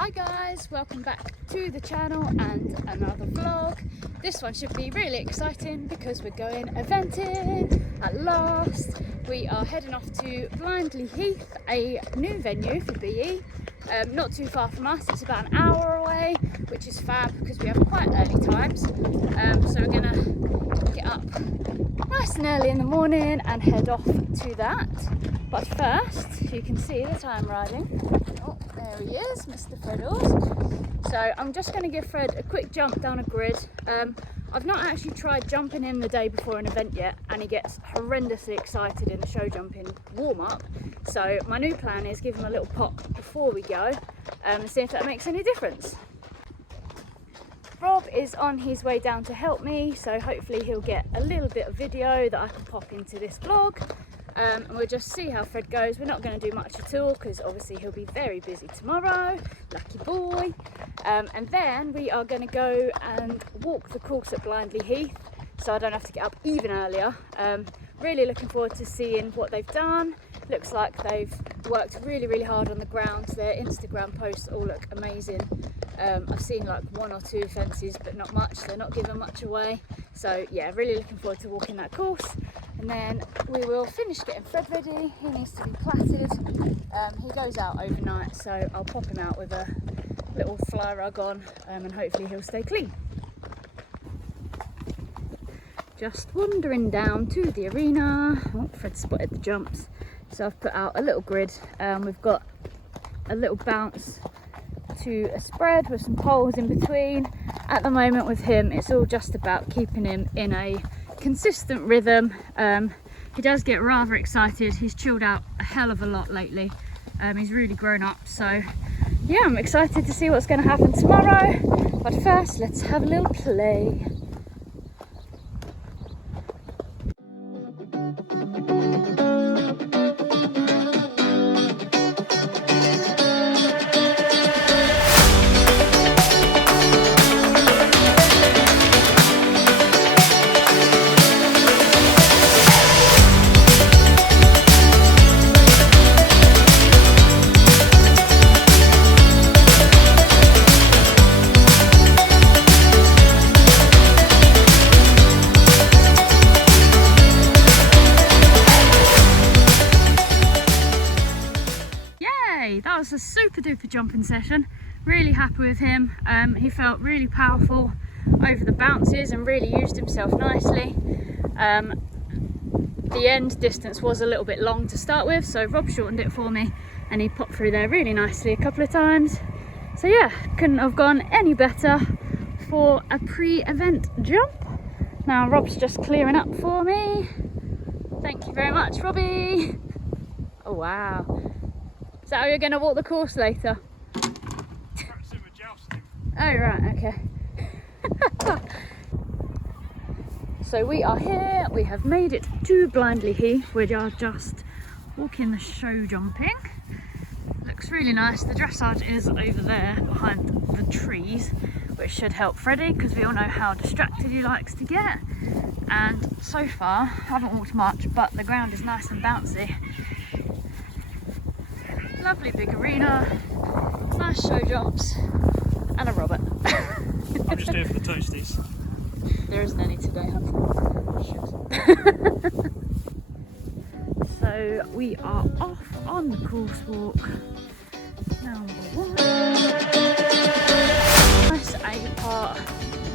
Hi guys, welcome back to the channel and another vlog. This one should be really exciting because we're going eventing at last. We are heading off to Blindley Heath, a new venue for BE. Not too far from us, it's about an hour away, which is fab because we have quite early times. So we're gonna get up nice and early in the morning and head off to that. But first, you can see that I'm riding. Oh, there he is, Mr. Freddles. So I'm just going to give Fred a quick jump down a grid. I've not actually tried jumping him the day before an event yet, and he gets horrendously excited in the show jumping warm-up. So my new plan is give him a little pop before we go and see if that makes any difference. Rob is on his way down to help me, so hopefully he'll get a little bit of video that I can pop into this vlog. And we'll just see how Fred goes. We're not going to do much at all because obviously he'll be very busy tomorrow, lucky boy. And then we are going to go and walk the course at Blindley Heath, so I don't have to get up even earlier. Really looking forward to seeing what they've done. Looks like they've worked really hard on the ground. Their Instagram posts all look amazing. I've seen like one or two fences but not much, they're not giving much away. So yeah, really looking forward to walking that course. And then we will finish getting Fred ready. He needs to be plaited. He goes out overnight, so I'll pop him out with a little fly rug on and hopefully he'll stay clean. Just wandering down to the arena. Oh, Fred spotted the jumps. So I've put out a little grid. We've got a little bounce to a spread with some poles in between. At the moment with him, it's all just about keeping him in a consistent rhythm. He does get rather excited. He's chilled out a hell of a lot lately. He's really grown up, so yeah, I'm excited to see what's going to happen tomorrow. But first, let's have a little play. That was a super duper jumping session. Really happy with him. He felt really powerful over the bounces and really used himself nicely. The end distance was a little bit long to start with, so Rob shortened it for me and he popped through there really nicely a couple of times. So yeah, couldn't have gone any better for a pre-event jump. Now Rob's just clearing up for me. Thank you very much, Robbie. Oh wow. Is that how you're going to walk the course later? Practicing with jousting. Oh right, okay. So we are here, we have made it to Blindley Heath. We are just walking the show jumping. Looks really nice. The dressage is over there behind the trees, which should help Freddie because we all know how distracted he likes to get. And so far, I haven't walked much, but the ground is nice and bouncy. Lovely big arena, nice show jumps, and a Robert. I'm just here for the toasties. There isn't any today, So we are off on the course walk. Number one. Nice A part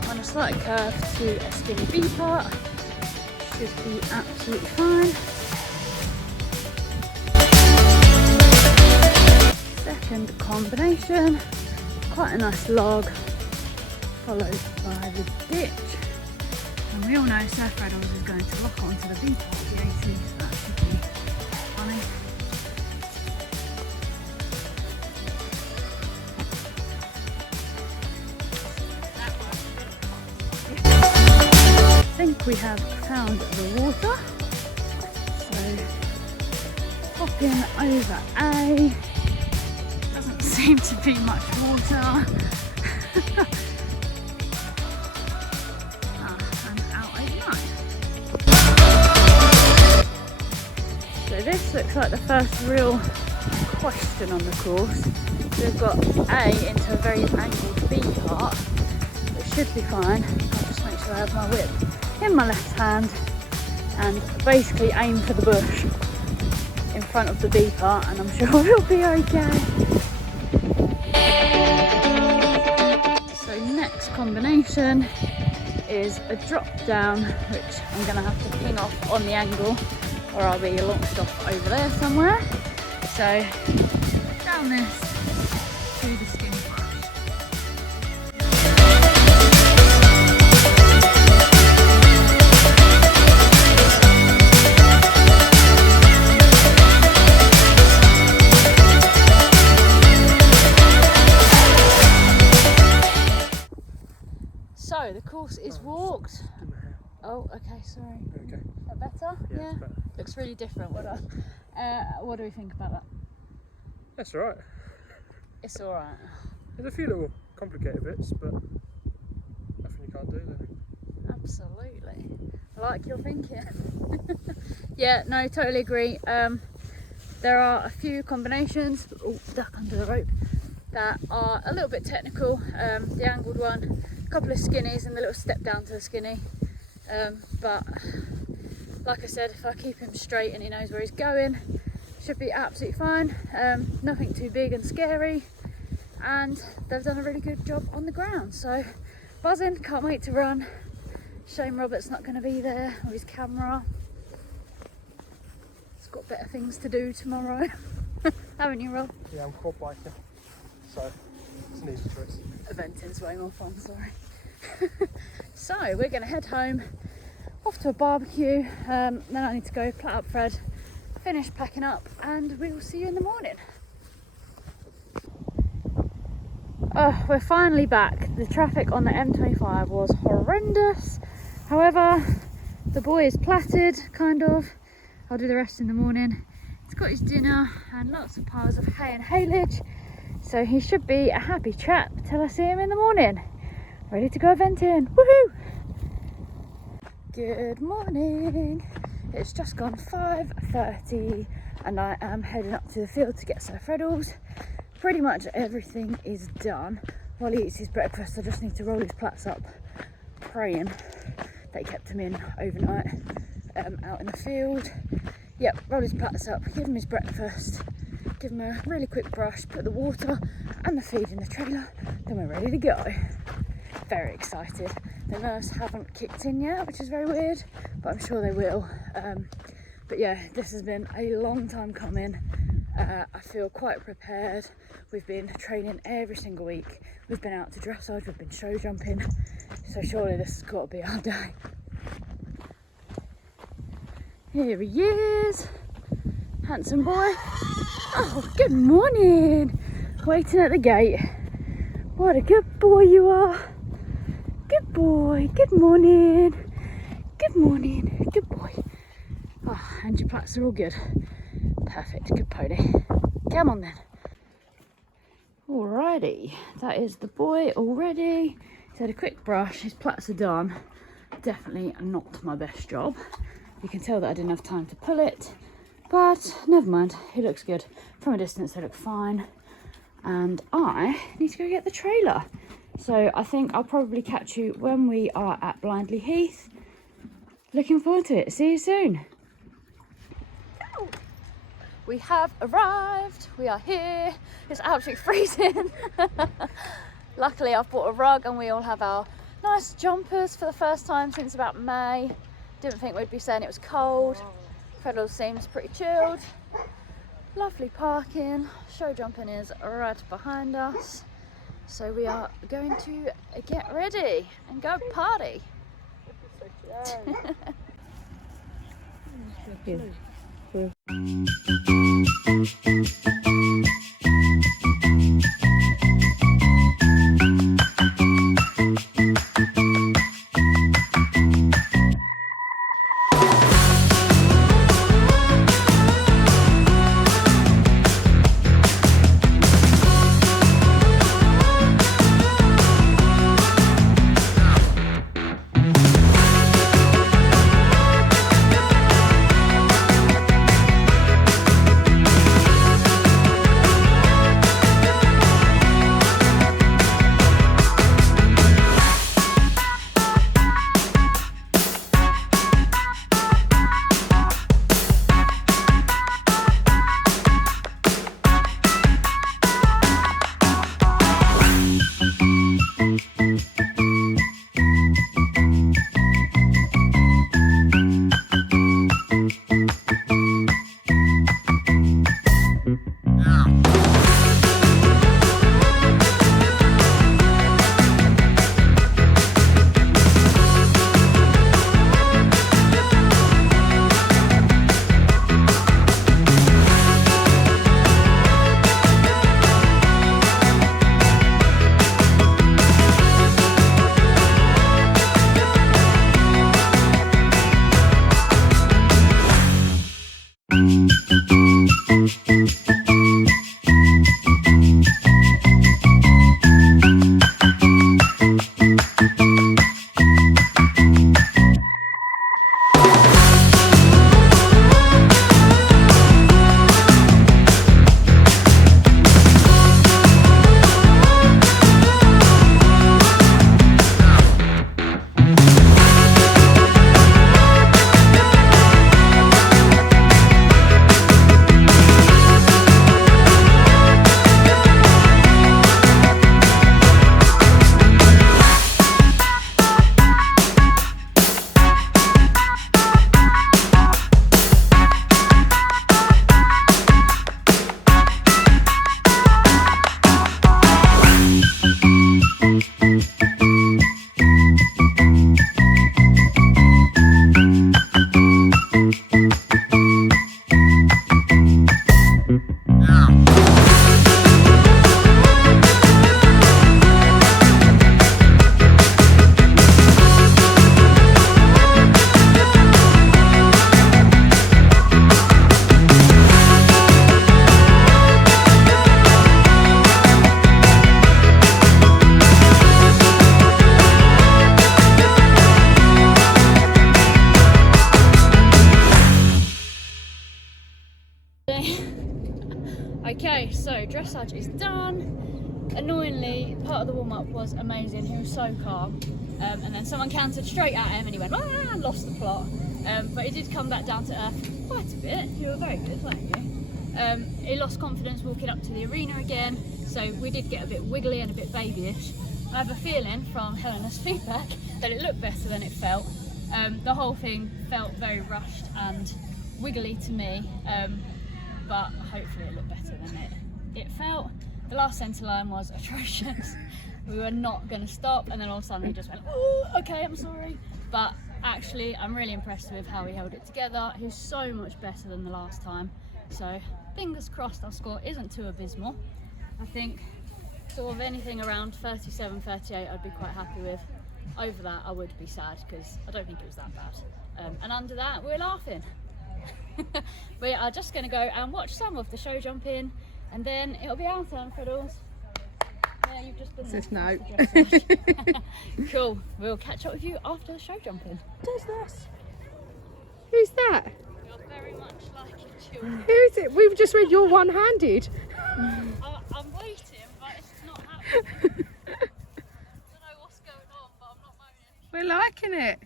on a slight curve to a skinny B part. Should be absolutely fine. Second combination, quite a nice log, followed by the ditch. And we all know Sir Freddles is going to lock onto the B part of the 80, so that should be funny. I think we have found the water, so hopping over A. Seem to be much water. And out overnight. So this looks like the first real question on the course. We've got A into a very angled B part, which should be fine. I'll just make sure I have my whip in my left hand and basically aim for the bush in front of the B part, and I'm sure we'll be okay. So next combination is a drop down, which I'm going to have to ping off on the angle or I'll be launched off over there somewhere. So down this to the skinny brush. So the course is walked. Oh, okay, sorry. Okay. That better? Yeah. It's better. Looks really different. What do we think about that? That's all right. It's all right. There's a few little complicated bits, but nothing you can't do then. Absolutely. I like your thinking. Yeah, no, totally agree. There are a few combinations, duck under the rope, that are a little bit technical. The angled one, a couple of skinnies and the little step down to the skinny. But like I said, if I keep him straight and he knows where he's going, should be absolutely fine. Nothing too big and scary, and they've done a really good job on the ground. So buzzing, can't wait to run. Shame Robert's not going to be there with his camera. He's got better things to do tomorrow. Haven't you, Rob? Yeah, I'm quad biking, so it's an easy choice. Eventing's way more fun, sorry. So we're going to head home, off to a barbecue, then I need to go plat up Fred, finish packing up, and we will see you in the morning. Oh, we're finally back. The traffic on the M25 was horrendous. However, the boy is platted, kind of. I'll do the rest in the morning. He's got his dinner and lots of piles of hay and haylage, so he should be a happy chap till I see him in the morning. Ready to go eventing. Woohoo! Good morning. It's just gone 5:30 and I am heading up to the field to get Sir Freddles. Pretty much everything is done. While he eats his breakfast, I just need to roll his plats up, praying they kept him in overnight out in the field. Yep, roll his plats up, give him his breakfast, give him a really quick brush, put the water and the feed in the trailer, then we're ready to go. Very excited. The nerves haven't kicked in yet, which is very weird, but I'm sure they will. But yeah, this has been a long time coming. I feel quite prepared. We've been training every single week. We've been out to dressage, we've been show jumping, so surely this has got to be our day. Here he is, handsome boy. Oh, good morning. Waiting at the gate. What a good boy you are. Good boy, good morning. Good morning, good boy. Oh, and your plats are all good. Perfect, good pony. Come on then. Alrighty, that is the boy already. He's had a quick brush, his plats are done. Definitely not my best job. You can tell that I didn't have time to pull it, but never mind, he looks good. From a distance they look fine. And I need to go get the trailer. So I think I'll probably catch you when we are at Blindley Heath. Looking forward to it. See you soon. We have arrived. We are here. It's absolutely freezing. Luckily I've bought a rug and we all have our nice jumpers for the first time since about May. Didn't think we'd be saying it was cold. Freddles seems pretty chilled. Lovely parking. Show jumping is right behind us. So we are going to get ready and go party. one. Annoyingly, part of the warm-up was amazing. He was so calm, and then someone cantered straight at him and he went, ah, and lost the plot. But he did come back down to earth quite a bit. You were very good, weren't you? He lost confidence walking up to the arena again, so we did get a bit wiggly and a bit babyish. I have a feeling from Helena's feedback that it looked better than it felt. The whole thing felt very rushed and wiggly to me, but hopefully it looked better than it felt. The last centre line was atrocious. We were not going to stop, and then all of a sudden he just went, oh, okay, I'm sorry. But actually, I'm really impressed with how he held it together. He was so much better than the last time. So fingers crossed our score isn't too abysmal. I think sort of anything around 37, 38 I'd be quite happy with. Over that I would be sad because I don't think it was that bad. And under that we're laughing. We are just going to go and watch some of the show jumping, and then it'll be our turn, Freddles. Yeah, you've just been there. No. Cool. We'll catch up with you after the show jumping. Does this? Who's that? You're very much like children. Who is it? We've just read you're one-handed. I'm waiting, but it's not happening. I don't know what's going on, but I'm not moaning. We're liking it.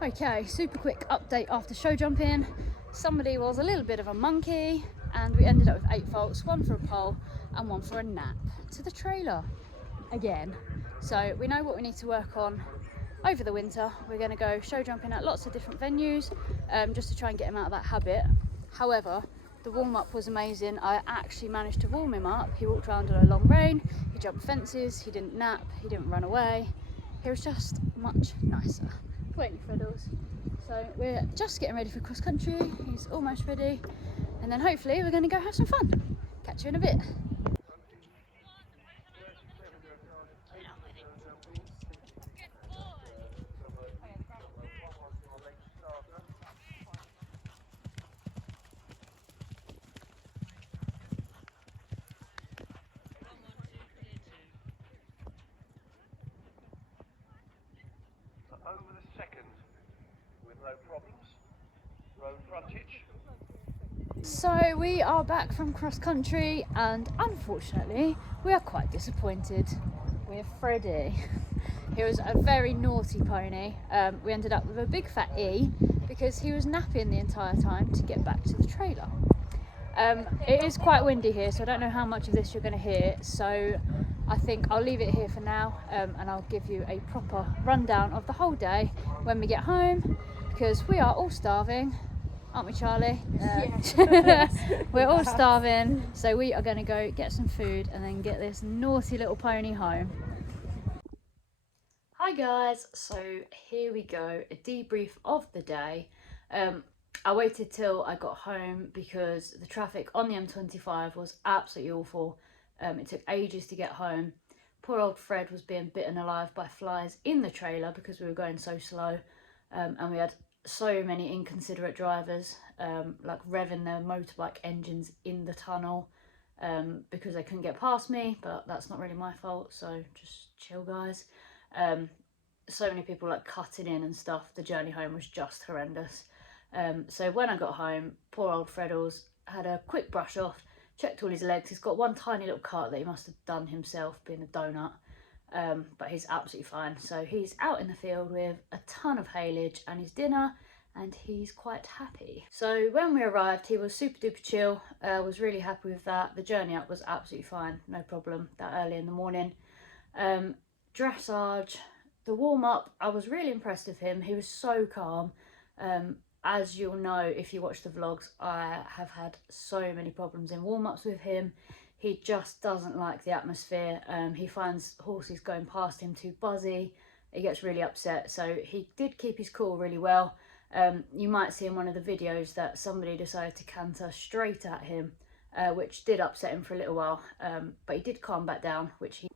Okay, super quick update after show jumping. Somebody was a little bit of a monkey and we ended up with 8 faults, 1 for a pole and 1 for a nap to the trailer again. So we know what we need to work on over the winter. We're going to go show jumping at lots of different venues just to try and get him out of that habit. However, the warm-up was amazing. I actually managed to warm him up. He walked around in a long rein, he jumped fences, he didn't nap, he didn't run away. He was just much nicer. Waiting for Freddles. So we're just getting ready for cross country. He's almost ready, and then hopefully we're going to go have some fun. Catch you in a bit. So we are back from cross country and unfortunately we are quite disappointed with Freddie. He was a very naughty pony. We ended up with a big fat E because he was napping the entire time to get back to the trailer. It is quite windy here, so I don't know how much of this you're going to hear, so I think I'll leave it here for now, and I'll give you a proper rundown of the whole day when we get home, because we are all starving, aren't we, Charlie? Yeah. We're all starving, so we are going to go get some food and then get this naughty little pony home. Hi guys, so here we go, a debrief of the day. I waited till I got home because the traffic on the M25 was absolutely awful. It took ages to get home. Poor old Fred was being bitten alive by flies in the trailer because we were going so slow, and we had so many inconsiderate drivers, like revving their motorbike engines in the tunnel because they couldn't get past me, but that's not really my fault, so just chill guys. So many people like cutting in and stuff. The journey home was just horrendous. So when I got home, poor old Freddles had a quick brush off, checked all his legs. He's got one tiny little cut that he must have done himself, being a donut, but he's absolutely fine. So he's out in the field with a ton of haylage and his dinner, and he's quite happy. So when we arrived, he was super duper chill, was really happy with that. The journey up was absolutely fine, no problem, that early in the morning. Dressage, the warm-up, I was really impressed with him. He was so calm. As you'll know if you watch the vlogs, I have had so many problems in warm-ups with him. He just doesn't like the atmosphere. He finds horses going past him too buzzy. He gets really upset, so he did keep his cool really well. You might see in one of the videos that somebody decided to canter straight at him, which did upset him for a little while, but he did calm back down, which he...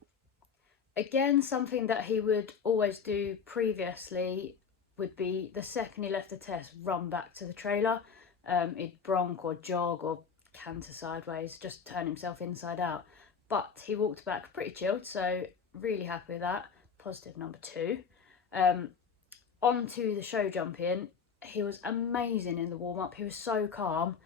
Again, something that he would always do previously would be the second he left the test, run back to the trailer. He'd bronc or jog or canter sideways, just turn himself inside out. But he walked back pretty chilled, so really happy with that. Positive number 2. On to the show jumping. He was amazing in the warm-up. He was so calm.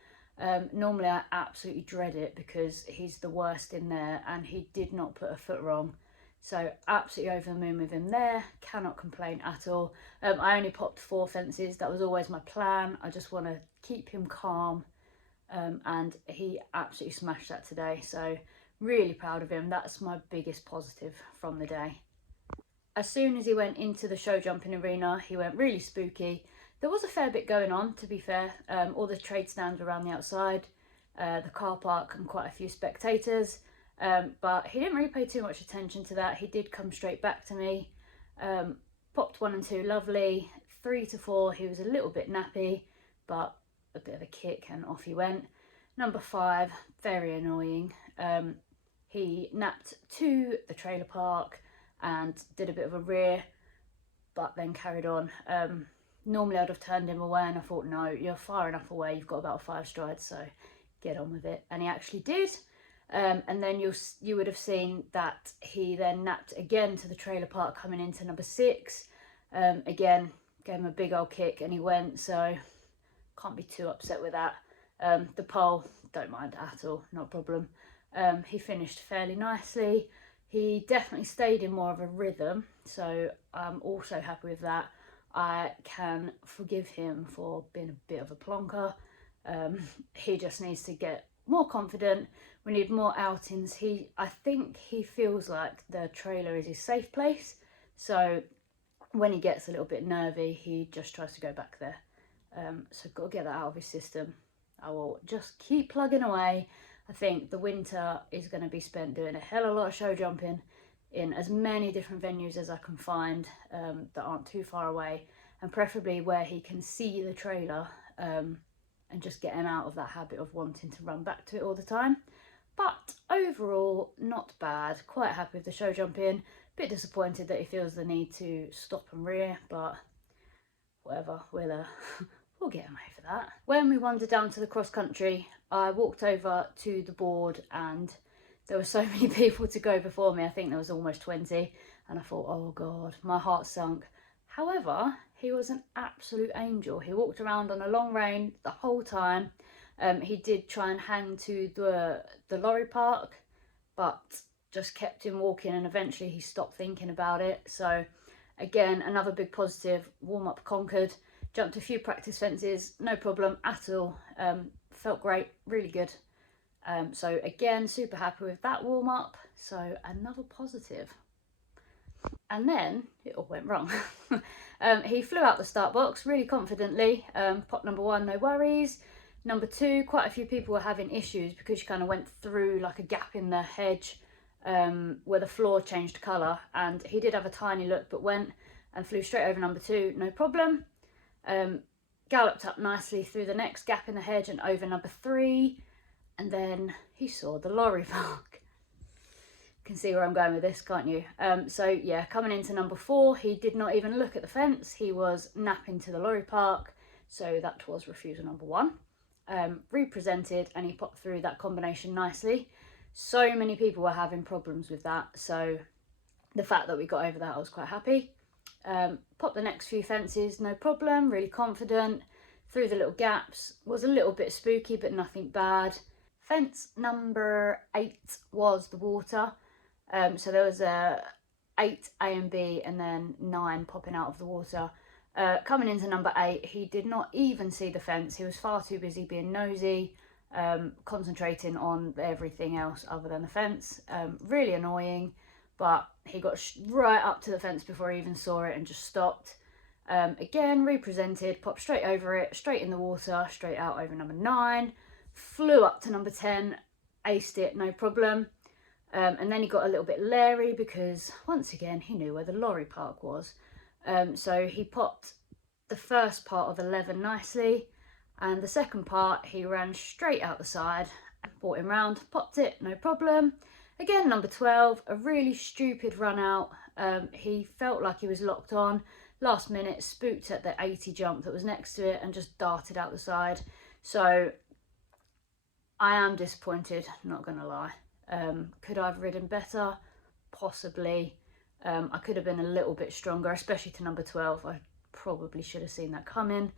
Normally I absolutely dread it because he's the worst in there, and he did not put a foot wrong. So absolutely over the moon with him there, cannot complain at all. I only popped 4 fences, that was always my plan. I just want to keep him calm, and he absolutely smashed that today. So really proud of him, that's my biggest positive from the day. As soon as he went into the show jumping arena, he went really spooky. There was a fair bit going on, to be fair. All the trade stands around the outside, the car park, and quite a few spectators. But he didn't really pay too much attention to that. He did come straight back to me. Popped 1 and 2 lovely. 3 to 4 he was a little bit nappy, but a bit of a kick and off he went. Number 5, very annoying. He napped to the trailer park and did a bit of a rear, but then carried on. Normally I'd have turned him away, and I thought, no, you're far enough away, you've got about 5 strides, so get on with it. And he actually did. And then you would have seen that he then napped again to the trailer park coming into number 6. Again, gave him a big old kick and he went, so can't be too upset with that. The pole, don't mind at all, not a problem. He finished fairly nicely. He definitely stayed in more of a rhythm, so I'm also happy with that. I can forgive him for being a bit of a plonker. He just needs to get more confident. We need more outings. I think he feels like the trailer is his safe place, so when he gets a little bit nervy, he just tries to go back there. So got to get that out of his system. I will just keep plugging away. I think the winter is going to be spent doing a hell of a lot of show jumping in as many different venues as I can find that aren't too far away, and preferably where he can see the trailer, and just get him out of that habit of wanting to run back to it all the time. But overall, not bad. Quite happy with the show jumping. Bit disappointed that he feels the need to stop and rear, but whatever, we'll get him over that. When we wandered down to the cross country, I walked over to the board and there were so many people to go before me. I think there was almost 20, and I thought, oh God, my heart sunk. However, he was an absolute angel. He walked around on a long rein the whole time, He did try and hang to the lorry park, but just kept him walking, and eventually he stopped thinking about it. So again, another big positive. Warm-up conquered. Jumped a few practice fences, no problem at all. Felt great, really good. So again, super happy with that warm-up. So another positive. And then it all went wrong. He flew out the start box really confidently. Pop number 1, no worries. Number 2, quite a few people were having issues because she kind of went through like a gap in the hedge where the floor changed colour, and he did have a tiny look but went and flew straight over number 2, no problem. Galloped up nicely through the next gap in the hedge and over number 3, and then he saw the lorry park. Can see where I'm going with this, can't you? So yeah, coming into number 4, he did not even look at the fence. He was napping to the lorry park, so that was refusal number 1. Represented, and he popped through that combination nicely. So many people were having problems with that, so the fact that we got over that, I was quite happy. Popped the next few fences, no problem, really confident. Through the little gaps, was a little bit spooky but nothing bad. Fence number 8 was the water. So there was 8 A and B and then 9 popping out of the water. Coming into number 8, he did not even see the fence. He was far too busy being nosy, concentrating on everything else other than the fence. Really annoying, but he got right up to the fence before he even saw it and just stopped. Again, represented, popped straight over it, straight in the water, straight out over number 9. Flew up to number 10, aced it, no problem. And then he got a little bit leery because, once again, he knew where the lorry park was. So he popped the first part of 11 nicely, and the second part he ran straight out the side, brought him round, popped it, no problem. Again, number 12, a really stupid run out. He felt like he was locked on. Last minute, spooked at the 80 jump that was next to it and just darted out the side. So I am disappointed, not gonna lie. Could I have ridden better? Possibly. I could have been a little bit stronger, especially to number 12. I probably should have seen that coming.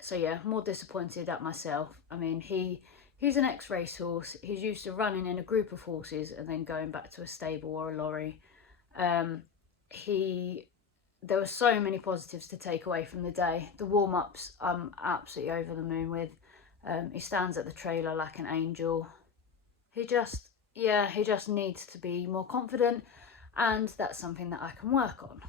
So yeah, more disappointed at myself. I mean, he's an ex-racehorse. He's used to running in a group of horses and then going back to a stable or a lorry. There were so many positives to take away from the day. The warm-ups, I'm absolutely over the moon with. He stands at the trailer like an angel. He just needs to be more confident, and that's something that I can work on.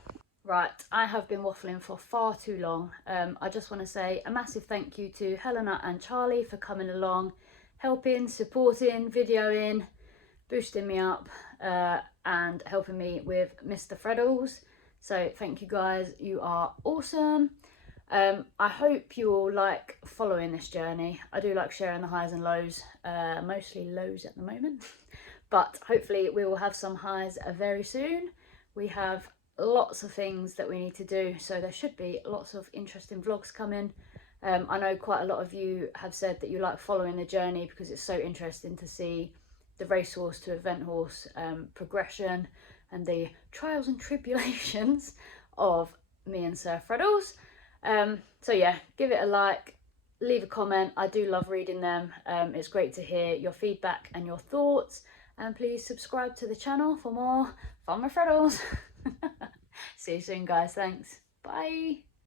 Right, I have been waffling for far too long. I just want to say a massive thank you to Helena and Charlie for coming along, helping, supporting, videoing, boosting me up, and helping me with Mr. Freddles. So thank you guys, you are awesome. I hope you all like following this journey. I do like sharing the highs and lows, mostly lows at the moment, but hopefully we will have some highs very soon. We have lots of things that we need to do, so there should be lots of interesting vlogs coming. I know quite a lot of you have said that you like following the journey because it's so interesting to see the racehorse to event horse progression and the trials and tribulations of me and Sir Freddles. So yeah, give it a like, leave a comment. I do love reading them. It's great to hear your feedback and your thoughts, and please subscribe to the channel for more fun with Freddles. See you soon guys, thanks, bye.